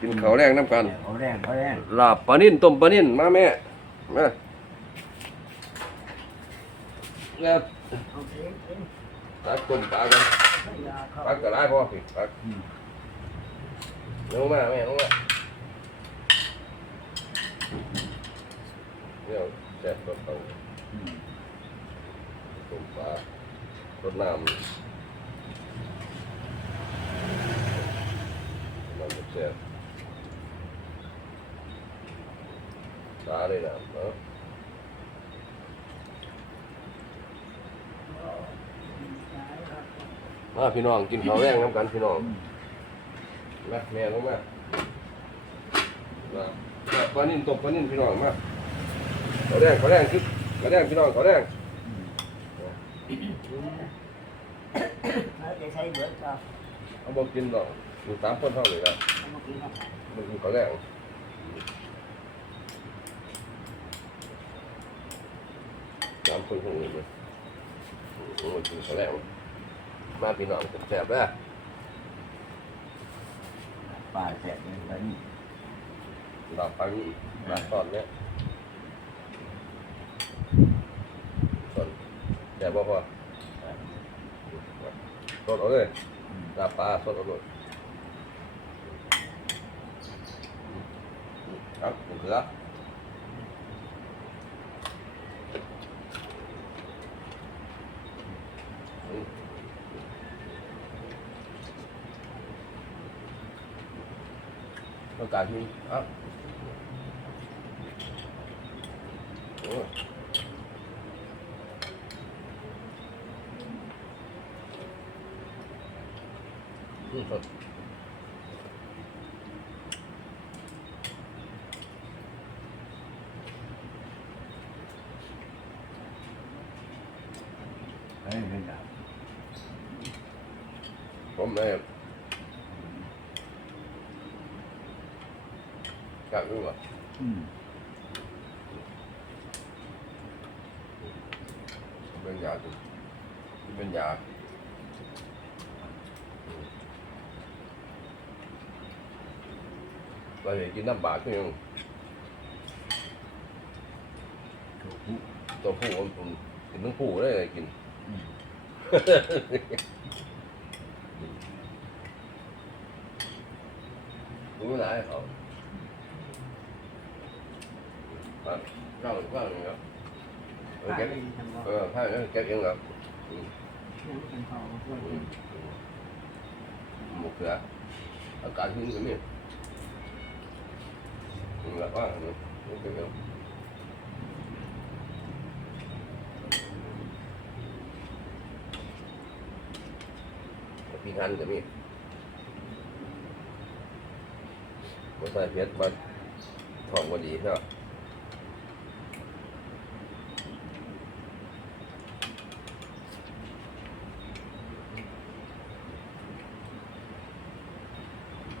กินเขาแรงน้ำกันข้าแรงข้าแรงลาบปลานิ่นต้มปลานิ่นมาแม่ มาแล้วตักตุ่มปลากันปลากระไรพอสิปลาลงมาแม่นงมาเนี่ยแซ่บต้มปลาตุ่มปลาตรดน้ำมน้ำแซ่าเลยนะเออมาพี่น้องกินข้าวแรงน้ำกันพี่น้องมาแม่ลงมาปลาหนิ่มตกปลาหนิ่มพี่น้องมาข้าวแรงข้าวแรงคึกข้าวแรงพี่น้องข้าวแดงใช้เหมือกัเอาบอกกินหรอกตามคนเท่าไหร่ครับมันกิข้าวแรงน้ำพุคงพุ่งเลยโอ้ยแล้ว มาพี่น้องแสบแลบวป่าแสบเลยนี่ดอกปังหลับตอนเนี้ยตอนแสบพอสดเอาเลยดาปลาสดเอาเลยครับผมเหรอ nó cả như à. Ừ. Ừ. Hey, hey, hey. Oh, man. Dạ đúng rồi. Ừ. Bên nhà thì bên nhà. Để nhà và nhà thử. Thử để chín năm bạc nhưng tôi phụ ông ông thì nó phụ đấy là gì đúng là ai không rồi có hơn nữa rồi kém ừ, phải hơn nữa kém yên lắm một cửa ở cả những cái miệng cũng là quá rồi cũng kém yên Hãy subscribe cho kênh Ghiền Mì Gõ Để không bỏ lỡ những video hấp dẫn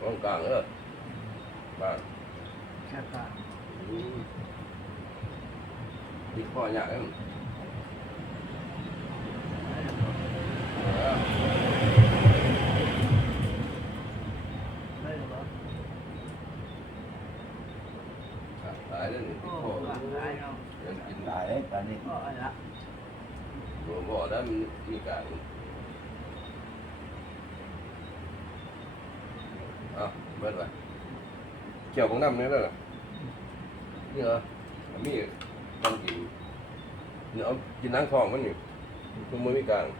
còn càng nữa vâng ừ. đi kho nhà em Hãy subscribe cho kênh Ghiền Mì Gõ Để không à. à, này, ừ, tài đấy, tài bỏ lỡ những video hấp dẫn Vâng vâng Chèo bóng nằm nữa là Như là Mì Tăng kỳ Nó chỉ nhỉ Không mới bị càng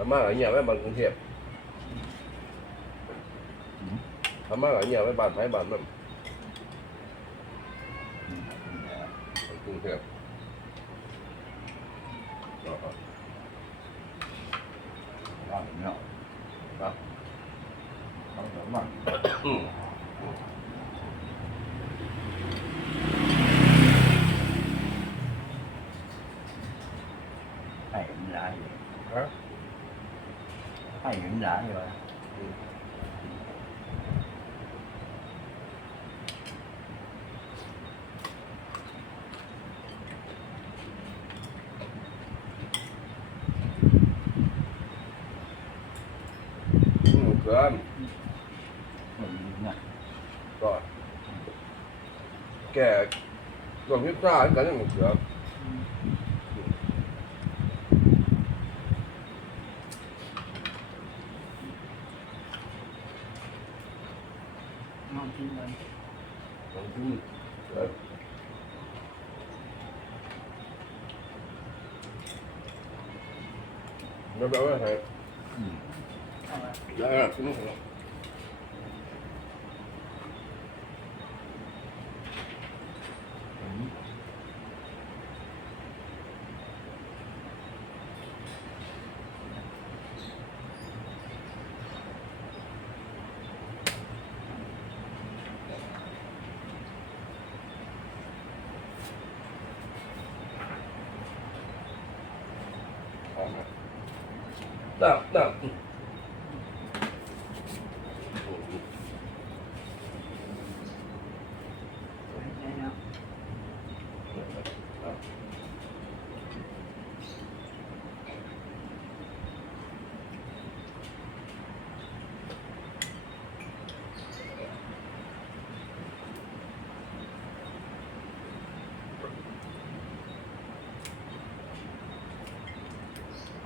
Thảm ở nhà với bạn cũng thiệp Thảm ở nhà với bạn phải bạn lắm Cũng thiệp Hãy subscribe cho kênh Ghiền Mì Gõ Để không bỏ lỡ những video hấp 太云南有了。กแกกลองคิดซ่าให้กันได้หมดเสือ Det er ikke noe for deg. 那那。No, no.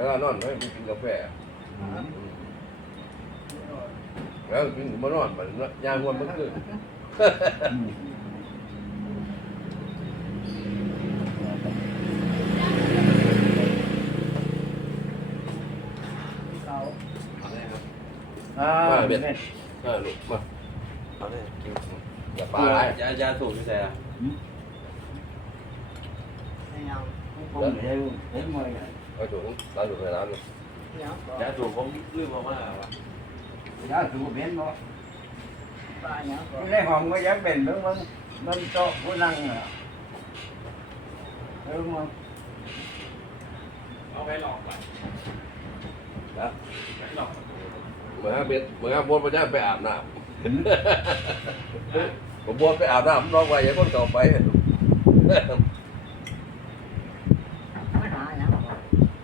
Cảnh, là đó là non, nó gì cà phê à? Đó là cái món non, mà nó nhà ngon bất cứ Yeah. Có chuột yeah, yeah. không, không? Yeah, không? Có chuột làm gì? Dạ Dạ chuột không lưu vào mà nào ạ? Dạ Cái này hồng có giá bền đúng không? Bên cho vô năng rồi ạ không? Có cái lọt vậy Dạ Cái lọt mới học biết mới học bây giờ phải ăn nào có bốn phải ăn nào nó quay vậy con cậu phải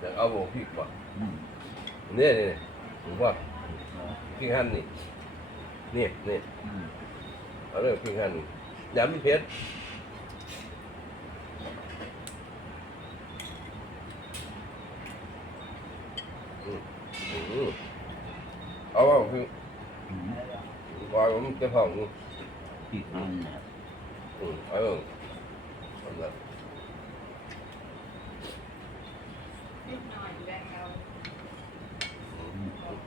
อย่างเอาโบพี่กเนี่ยเนี่ยผมว่าพี่ฮันนี่เนี่เนี่ยเอาเรื่องพี่ฮันนี่อย่ามีเผ็ดเอาว่าพี่บอยผมจะพ่องพี่ฮันนะเออ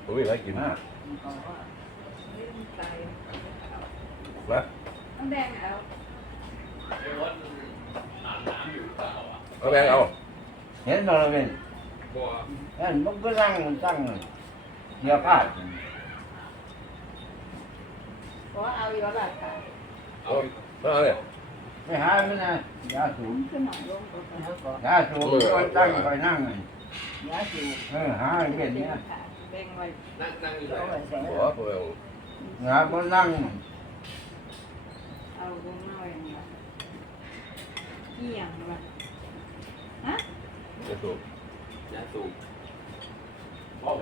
Bởi vì lấy chị má Nó đen ạ Nó đen đâu Nó đen đâu Nó cứ răng răng Nhiều phát có ao gì đó là cái gì đó là cái ao gì đó là cái ao gì đó là cái ao gì đó là cái ao gì đó là cái ao gì đó là cái ao gì đó là cái Nang nang như vậy. Ủa, nang.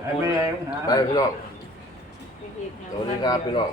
ไปพี่น้องสวัสดีครับพี่น้อง